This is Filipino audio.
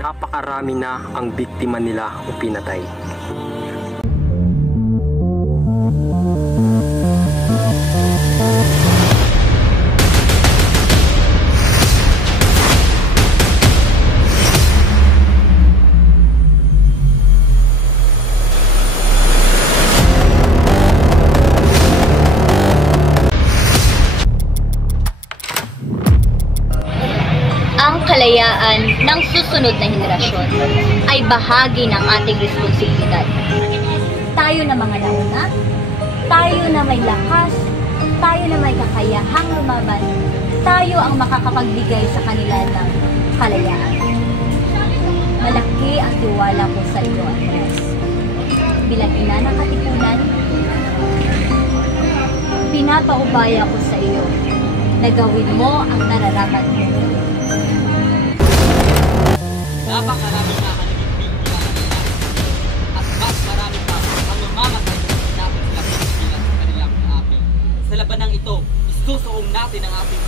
napakarami na ang biktima nila o pinatay. Ang kalayaan ng susunod na henerasyon ay bahagi ng ating responsibilidad. Tayo na mga nauna, tayo na may lakas, tayo na may kakayahang lumaban, tayo ang makakapagbigay sa kanila ng kalayaan. Malaki ang tiwala ko sa iyo, Andres. Bilang ina ng katipunan, pinapaubaya ko sa iyo na gawin mo ang nararapat mo. Napakarami na ang naging biktima ng Pilipinas at mas marami pa ang mamamatay dapat sila pinipilas sa kanilang api. Sa labanang ito, isusuong natin ang ating